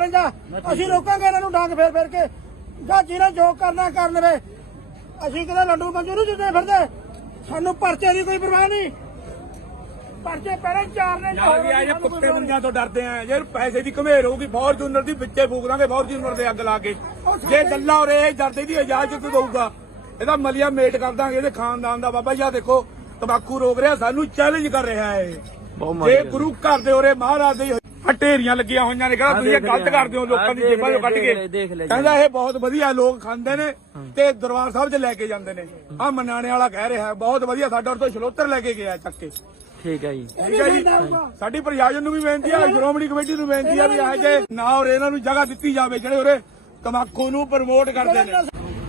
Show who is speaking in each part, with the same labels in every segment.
Speaker 1: जा ਅਸੀਂ ਰੋਕਾਂਗੇ ਇਹਨਾਂ ਨੂੰ ਡਾਂਗ ਫੇਰ ਫੇਰ ਕੇ ਜਾਂ ਜਿਹਨੇ ਜੋ ਕਰਨਾ ਕਰ ਲਵੇ ਅਸੀਂ ਕਿਤੇ ਲੰਡੂ ਮੰਜੂ ਨੂੰ ਜਿੱਦੇ ਫਿਰਦੇ ਸਾਨੂੰ ਪਰਚੇ ਦੀ ਕੋਈ ਪਰਵਾਹ ਨਹੀਂ ਪਰਚੇ ਪਹਿਲੇ 4 ਨੇ
Speaker 2: ਇਹ ਕੁੱਤੇ ਦੁਨੀਆ ਤੋਂ ਡਰਦੇ ਆ ਜੇ ਪੈਸੇ ਦੀ ਘਮੇਰ ਹੋਊਗੀ ਫੋਰਚੂਨਰ ਦੀ ਵਿੱਚੇ ਫੂਕ ਦਾਂਗੇ ਫੋਰਚੂਨਰ ਦੇ ਅੱਗ ਲਾ ਕੇ ਜੇ ਗੱਲਾਂ ਔਰ ਇਹ ਡਰਦੇ ਦੀ ਇਜਾਜ਼ਤ ਦਊਗਾ ਇਹਦਾ ਮਲੀਆ ਮੇਟ ਕਰ ਦਾਂਗੇ ਇਹਦੇ ਖਾਨਦਾਨ ਦਾ ਬਾਬਾ ਜੀ ਦੇਖੋ ਤੰਬਾਕੂ ਰੋਕ ਰਿਹਾ ਸਾਨੂੰ ਚੈਲੰਜ ਕਰ ਰਿਹਾ ਹੈ ਜੇ ਗੁਰੂ ਘਰ ਦੇ ਉਰੇ ਮਹਾਰਾਜ ਦੇ ਢੇਰੀਆਂ ਲੱਗੀਆਂ ਹੋਈਆਂ ਨੇ ਕਹਿੰਦਾ ਤੁਸੀਂ ਗਲਤ ਕਰਦੇ ਹੋ ਲੋਕਾਂ ਦੀ ਜੇਬਾਂ ਚੋਂ ਕੱਢ ਕੇ ਕਹਿੰਦਾ ਇਹ ਬਹੁਤ ਵਧੀਆ ਲੋਕ ਖਾਂਦੇ ਨੇ ਤੇ ਦਰਬਾਰ ਸਾਹਿਬ 'ਚ ਲੈ ਕੇ ਜਾਂਦੇ ਨੇ ਆ ਮਨਾਣੇ ਵਾਲਾ ਕਹਿ ਰਿਹਾ ਬਹੁਤ ਵਧੀਆ ਸਾਡਾ ਉਰ ਤੋਂ ਛਲੋਤਰ ਲੈ ਕੇ ਗਿਆ ਚੱਕ ਕੇ
Speaker 3: ਠੀਕ ਹੈ ਜੀ
Speaker 2: ਠੀਕ ਹੈ ਜੀ ਸਾਡੀ ਪ੍ਰਸ਼ਾਸਨ ਨੂੰ ਵੀ ਬੇਨਤੀ ਆ ਸ਼੍ਰੋਮਣੀ ਕਮੇਟੀ ਨੂੰ ਬੇਨਤੀ ਆ ਵੀ ਇਹ ਜੇ ਨਾ ਔਰ ਇਹਨਾਂ ਨੂੰ ਜਗ੍ਹਾ ਦਿੱਤੀ ਜਾਵੇ ਜਿਹੜੇ ਉਰੇ ਤੰਬਾਕੂ ਨੂੰ ਪ੍ਰਮੋਟ ਕਰਦੇ ਨੇ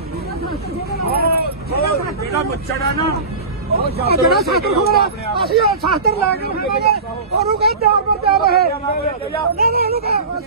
Speaker 2: ਜਿਹੜਾ ਮੁੱਛੜ ਆ ਨਾ
Speaker 1: ਜਿਹੜਾ ਸ਼ਾਸਤਰ ਖੋਲਾ ਅਸੀਂ ਉਹ ਸ਼ਾਸਤਰ ਲੈ ਕੇ ਖਾਵਾਂਗੇ ਉਹਨੂੰ ਕਹੇ ਤਿਆਰ ਪਰ ਤਿਆਰ ਰਹੇ ਨਹੀਂ ਇਹਨੂੰ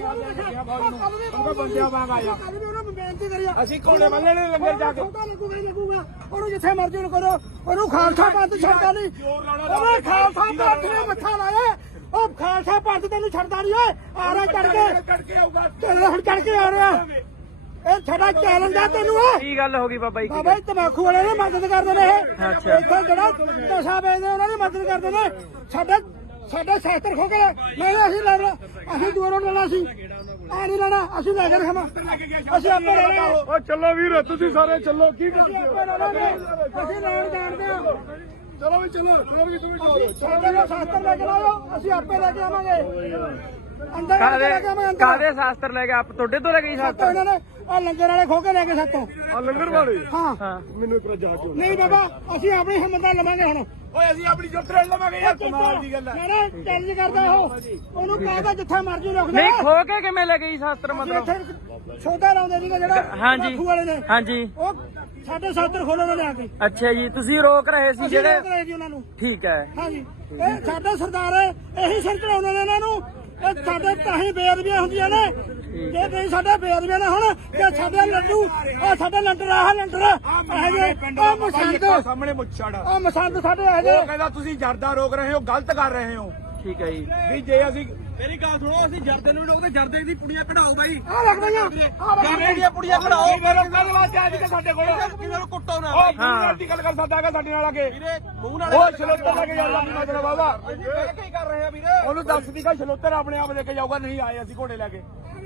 Speaker 2: ਬੰਦਿਆਂ ਵਾਂਗ ਆਇਆ
Speaker 1: ਉਹਨੂੰ ਬੇਨਤੀ ਕਰੀ
Speaker 2: ਅਸੀਂ ਕੋਲੇ ਬੰਨਣੇ ਨੇ ਲੰਗਰ ਜਾ ਕੇ
Speaker 1: ਲੱਗੂਗਾ ਉਹਨੂੰ ਜਿੱਥੇ ਮਰਜ਼ੀ ਨੂੰ ਕਰੋ ਉਹਨੂੰ ਖਾਲਸਾ ਪੰਥ ਛੱਡਦਾ ਨਹੀਂ ਉਹਨੇ ਖਾਲਸਾ ਪੰਥ ਨੇ ਮੱਥਾ ਲਾਇਆ ਉਹ ਖਾਲਸਾ ਪੰਥ ਤੈਨੂੰ ਛੱਡਦਾ ਨਹੀਂ ਓਏ ਆ ਰਿਹਾ ਚੜ ਕੇ
Speaker 2: ਆਊਗਾ
Speaker 1: ਤੇਰਾ ਹੁਣ ਚੜ ਕੇ ਆ ਰਿਹਾ ਇਹ ਸਾਡਾ ਚੈਲੰਜ ਆ ਤੈਨੂੰ
Speaker 3: ਕੀ ਗੱਲ ਹੋ ਗਈ ਬਾਬਾ ਜੀ
Speaker 1: ਬਾਬਾ ਜੀ ਤੰਬਾਕੂ ਵਾਲੇ ਨੇ ਮਦਦ ਕਰਦੇ ਨੇ ਇਹ ਇੱਥੇ ਜਿਹੜਾ ਨਸ਼ਾ ਵੇਚਦੇ ਉਹਨਾਂ ਦੀ ਮਦਦ ਕਰਦੇ ਨੇ ਸਾਡੇ ਸ਼ਾਸਤਰ ਖੋ ਕੇ ਨਹੀਂ ਅਸੀਂ ਲੈਣਾ ਅਸੀਂ ਦੂਰੋਂ ਲੈਣਾ ਸੀ ਆ ਨਹੀਂ ਲੈਣਾ ਅਸੀਂ ਲੈ ਕੇ ਰਖਾਂ ਅਸੀਂ ਆਪੇ ਲੈਣਾ
Speaker 2: ਓ ਚੱਲੋ ਵੀਰ ਤੁਸੀਂ ਸਾਰੇ ਚੱਲੋ ਕੀ
Speaker 1: ਅਸੀਂ ਆਪੇ ਲੈਣਾ ਅਸੀਂ ਲੈਣ ਜਾਣਦੇ ਆ
Speaker 2: ਚਲੋ ਵੀ ਚਲੋ ਵੀ ਤੁਸੀਂ
Speaker 1: ਸਾਡੇ ਦਾ ਸ਼ਾਸਤਰ ਲੈ ਕੇ ਆਓ ਅਸੀਂ ਆਪੇ ਲੈ ਕੇ ਆਵਾਂਗੇ ਅੰਦਰ
Speaker 3: ਕਾਦੇ ਸ਼ਾਸਤਰ ਲੈ ਕੇ ਆਪ ਤੁਹਾਡੇ ਤੋਂ ਲੈ ਗਈ ਸ਼ਾਸਤਰ
Speaker 1: ਇਹਨਾਂ ਨੇ ਆ ਲੰਗਰ ਵਾਲੇ ਖੋ ਕੇ ਲੈ ਕੇ ਸਾਤੋਂ
Speaker 2: ਆ ਲੰਗਰ ਵਾਲੇ
Speaker 1: ਹਾਂ
Speaker 2: ਮੈਨੂੰ ਇੱਕ ਜਾ ਕੇ
Speaker 1: ਨਹੀਂ ਬਾਬਾ ਅਸੀਂ ਆਪਣੀ ਹਿੰਮਤ ਨਾਲ ਲਵਾਂਗੇ ਹੁਣ
Speaker 2: ਓਏ ਅਸੀਂ ਆਪਣੀ ਜੁੱਤ ਰੇਲ ਲਵਾਂਗੇ ਯਾਰ ਕਮਾਲ ਦੀ ਗੱਲ ਹੈ
Speaker 1: ਨਾ ਚੈਲੰਜ ਕਰਦਾ ਉਹਨੂੰ ਕਹਿੰਦਾ ਜਿੱਥੇ ਮਰਜ਼ੀ ਰੁਕ ਜਾ
Speaker 3: ਨਹੀਂ ਖੋ ਕੇ ਕਿਵੇਂ ਲੈ ਗਈ ਸ਼ਾਸਤਰ ਮਤਲਬ
Speaker 1: ਛੋਟਾ ਲਾਉਂਦੇ ਸੀਗਾ ਜਿਹੜਾ
Speaker 3: ਹਾਂਜੀ
Speaker 1: ਵਾਲੇ ਨੇ
Speaker 3: ਹਾਂਜੀ
Speaker 1: ਉਹ ਸਾਡੇ ਸ਼ਾਸਤਰ ਖੋਲਣ ਨੇ ਆ ਕੇ
Speaker 3: ਅੱਛਾ ਜੀ ਤੁਸੀਂ ਰੋਕ ਰਹੇ ਸੀ ਜਿਹੜੇ
Speaker 1: ਰੋਕ ਰਹੇ ਜੀ ਉਹਨਾਂ ਨੂੰ
Speaker 3: ਠੀਕ ਹੈ
Speaker 1: ਹਾਂਜੀ ਇਹ ਸਾਡੇ ਸਰਦਾਰ ਇਹੀ ਸਿਰ ਚੜਾਉਂਦੇ ਨੇ ਇਹਨਾਂ ਨੂੰ ਇਹ ਸਾਡੇ ਤਾਂ ਹੀ ਬੇਅਦਬੀਆਂ ਹੁੰਦੀਆਂ ਨੇ ਜੇ ਨਹੀਂ ਸਾਡੇ ਬੇਅਦਬੀਆਂ ਨਾ ਹੁਣ ਤੇ ਸਾਡੇ ਲੱਡੂ ਆ ਸਾਡੇ ਲੰਡਰ ਆਹ ਲੰਡਰ ਇਹ ਜੇ ਆ ਮਸੰਦ
Speaker 2: ਸਾਹਮਣੇ ਮੁੱਛੜ
Speaker 1: ਆ ਮਸੰਦ ਸਾਡੇ ਇਹ ਜੇ
Speaker 2: ਉਹ ਕਹਿੰਦਾ ਤੁਸੀਂ ਜਰਦਾ ਰੋਕ ਰਹੇ ਹੋ ਗਲਤ ਕਰ ਰਹੇ ਹੋ
Speaker 3: ਠੀਕ ਹੈ ਜੀ
Speaker 2: ਵੀ ਜੇ ਅਸੀਂ ਮੇਰੀ ਗੱਲ ਸੁਣੋ ਅਸੀਂ ਜਰਦੇ ਨੂੰ ਰੋਕਦੇ ਜਰਦੇ ਦੀ ਪੁੜੀਆਂ ਕਢਾਓ ਬਾਈ
Speaker 1: ਆ ਰੱਖ ਦਈਆਂ
Speaker 2: ਜਰਦੇ ਦੀਆਂ ਪੁੜੀਆਂ ਕਢਾਓ ਮੇਰੇ ਕੱਲ ਵਾਸਤੇ ਅੱਜ ਕੇ ਸਾਡੇ ਕੋਲ ਕਿਵੇਂ ਨੂੰ ਕੁੱਟੋ ਨਾ ਹਾਂ ਦੀ ਗੱਲ ਕਰ ਸਕਦਾ ਹੈਗਾ ਸਾਡੇ ਨਾਲ ਆ ਕੇ ਵੀਰੇ ਮੂੰਹ ਨਾਲ ਉਹ ਛਲੋਤਰ ਲੈ ਕੇ ਜਾਊਗਾ ਨਹੀਂ ਮਤਲਬ ਬਾਬਾ ਕੀ ਕਰ ਰਹੇ ਆ ਵੀਰੇ ਉਹਨੂੰ ਦੱਸ ਦੀ ਕਿ ਛਲੋਤਰ ਆਪਣੇ ਆਪ ਲੈ ਕੇ ਜਾਊਗਾ ਨਹੀਂ ਆਏ ਅਸੀਂ ਘੋੜੇ ਲੈ ਕੇ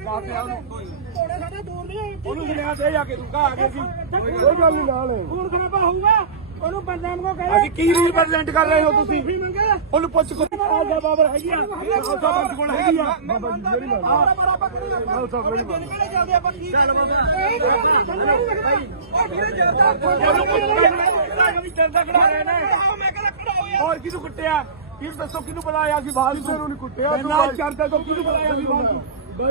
Speaker 1: ਕੋੜੇ ਸਾਡੇ ਦੂਰ ਨਹੀਂ
Speaker 2: ਉਹਨੂੰ ਸੁਨੇਹਾ ਦੇ ਜਾ ਕੇ ਤੂੰ ਕਾ ਆ ਗਏ ਸੀ ਕੋਈ ਗੱਲ ਨਹੀਂ ਨਾਲ
Speaker 1: ਹੁਣ ਕਿਵੇਂ ਪਾਹੂਗਾ ਉਹਨੂੰ ਬੰਦਾਂ ਨੂੰ ਕਹਿੰਦਾ
Speaker 2: ਅਸੀਂ ਕੀ ਰਿਪਰੈਜ਼ੈਂਟ ਕਰ ਰਹੇ ਹੋ ਤੁਸੀਂ
Speaker 1: ਵੀ ਮੰਗੇ
Speaker 2: ਉਹਨੂੰ ਪੁੱਛ ਕੋ ਆ ਜਾ ਬਾਬਰ ਹੈਗੀ ਆ ਖਾਲਸਾ ਪੰਥ ਕੋਲ ਹੈਗੀ ਆ ਬਾਬਾ ਜੀ ਮੇਰੀ ਗੱਲ ਖਾਲਸਾ ਮੇਰੀ ਗੱਲ ਹੋਰ ਕਿਹਨੂੰ ਕੁੱਟਿਆ ਕੀ ਦੱਸੋ ਕਿਹਨੂੰ ਬੁਲਾਇਆ ਸੀ ਬਾਹਰ ਨੂੰ ਨਹੀਂ ਕੁੱਟਿਆ ਨਾ ਚਰਦੇ ਤੋਂ ਕਿਹਨੂੰ ਬੁਲਾਇਆ ਸੀ ਬਾਹਰ ਤੋਂ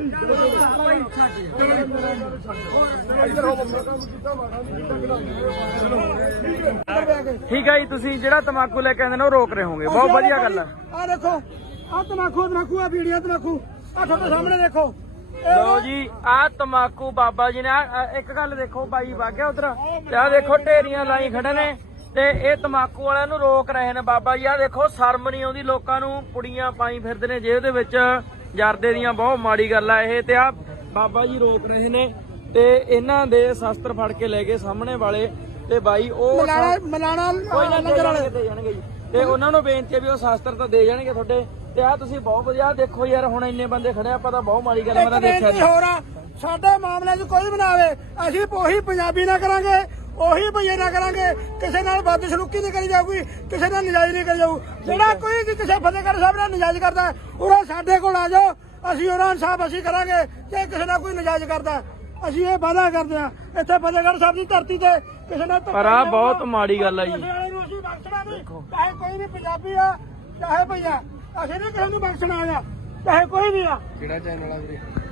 Speaker 3: ਠੀਕ ਹੈ ਜੀ ਤੁਸੀਂ ਜਿਹੜਾ ਤੰਬਾਕੂ ਲੈ ਕੇ ਆਉਂਦੇ ਨੇ ਉਹ ਰੋਕ ਰਹੇ ਹੋਗੇ ਬਹੁਤ ਵਧੀਆ ਗੱਲ ਹੈ
Speaker 1: ਆ ਦੇਖੋ ਆ ਤਮਾਕੂ ਆ ਵੀਡੀਓ ਤਮਾਕੂ ਆ ਤੁਹਾਡੇ ਸਾਹਮਣੇ ਦੇਖੋ
Speaker 3: ਲੋ ਜੀ ਆ ਤੰਬਾਕੂ ਬਾਬਾ ਜੀ ਨੇ ਇੱਕ ਗੱਲ ਦੇਖੋ ਬਾਈ ਵਾਗਿਆ ਉਧਰ ਤੇ ਆ ਦੇਖੋ ਢੇਰੀਆਂ ਲਾਈ ਖੜੇ ਨੇ ਤੇ ਇਹ ਤੰਬਾਕੂ ਵਾਲਿਆਂ ਨੂੰ ਰੋਕ ਰਹੇ ਨੇ ਬਾਬਾ ਜੀ ਆ ਦੇਖੋ ਸ਼ਰਮ ਨਹੀਂ ਆਉਂਦੀ ਲੋਕਾਂ ਨੂੰ ਪੁੜੀਆਂ ਪਾਈ ਫਿਰਦੇ ਨੇ ਜੇਬ ਦੇ ਵਿੱਚ ਜਰਦੇ ਦੀਆਂ ਬਹੁਤ ਮਾੜੀ ਗੱਲ ਆ ਇਹ ਤੇ ਆ ਬਾਬਾ ਜੀ ਰੋਕ ਰਹੇ ਨੇ ਤੇ ਇਹਨਾਂ ਦੇ ਸ਼ਸਤਰ ਫੜ ਕੇ ਲੈ ਗਏ ਸਾਹਮਣੇ ਵਾਲੇ ਤੇ ਬਾਈ ਉਹ
Speaker 1: ਮਲਾਣਾ
Speaker 3: ਕੋਈ ਨਾ ਦੇ ਜਾਣਗੇ ਜੀ ਤੇ ਉਹਨਾਂ ਨੂੰ ਬੇਨਤੀ ਹੈ ਵੀ ਉਹ ਸ਼ਸਤਰ ਤਾਂ ਦੇ ਜਾਣਗੇ ਤੁਹਾਡੇ ਤੇ ਆ ਤੁਸੀਂ ਬਹੁਤ ਵਧੀਆ ਦੇਖੋ ਯਾਰ ਹੁਣ ਇੰਨੇ ਬੰਦੇ ਖੜੇ ਆ ਪਤਾ ਬਹੁਤ ਮਾੜੀ ਗੱਲ ਮੈਂ ਤਾਂ ਦੇਖਿਆ
Speaker 1: ਹੋਰ ਸਾਡੇ ਮਾਮਲੇ 'ਚ ਕੋਈ ਵੀ ਨਾ ਆਵੇ ਅਸੀਂ ਉਹੀ ਪੰਜਾਬੀ ਨਾ ਕਰਾਂਗੇ ਉਹੀ ਭਈਏ ਨਾ ਕਰਾਂਗੇ ਕਿਸੇ ਨਾਲ ਬਦਸਲੂਕੀ ਨਹੀਂ ਕਰੀ ਜਾਊਗੀ ਕਿਸੇ ਨਾਲ ਨਜਾਇਜ਼ ਨਹੀਂ ਕਰੀ ਜਾਊ ਜਿਹੜਾ ਕੋਈ ਵੀ ਕਿਸੇ ਫਤਿਹਗੜ੍ਹ ਸਾਹਿਬ ਨਾਲ ਨਜਾਇਜ਼ ਕਰਦਾ ਉਹ ਸਾਡੇ ਕੋਲ ਆ ਜਾਓ ਅਸੀਂ ਉਹਨਾਂ ਇਨਸਾਫ ਅਸੀਂ ਕਰਾਂਗੇ ਜੇ ਕਿਸੇ ਨਾਲ ਕੋਈ ਨਜਾਇਜ਼ ਕਰਦਾ ਅਸੀਂ ਇਹ ਵਾਅਦਾ ਕਰਦੇ ਆ ਇੱਥੇ ਫਤਿਹਗੜ੍ਹ ਸਾਹਿਬ ਦੀ ਧਰਤੀ ਤੇ ਕਿਸੇ ਨਾਲ
Speaker 3: ਪਰ ਆ ਬਹੁਤ ਮਾੜੀ ਗੱਲ ਆ ਜੀ
Speaker 1: ਅਸੀਂ ਬਖਸ਼ਣਾ ਨਹੀਂ ਚਾਹੇ ਕੋਈ ਵੀ ਪੰਜਾਬੀ ਆ ਚਾਹੇ ਭਈਆ ਅਸੀਂ ਨਹੀਂ ਕਿਸੇ ਨੂੰ ਬਖਸ਼ਣਾ ਆ ਚਾਹੇ ਕੋਈ ਵੀ ਆ
Speaker 3: ਕਿਹੜਾ ਚੈਨਲ ਆ ਵੀਰੇ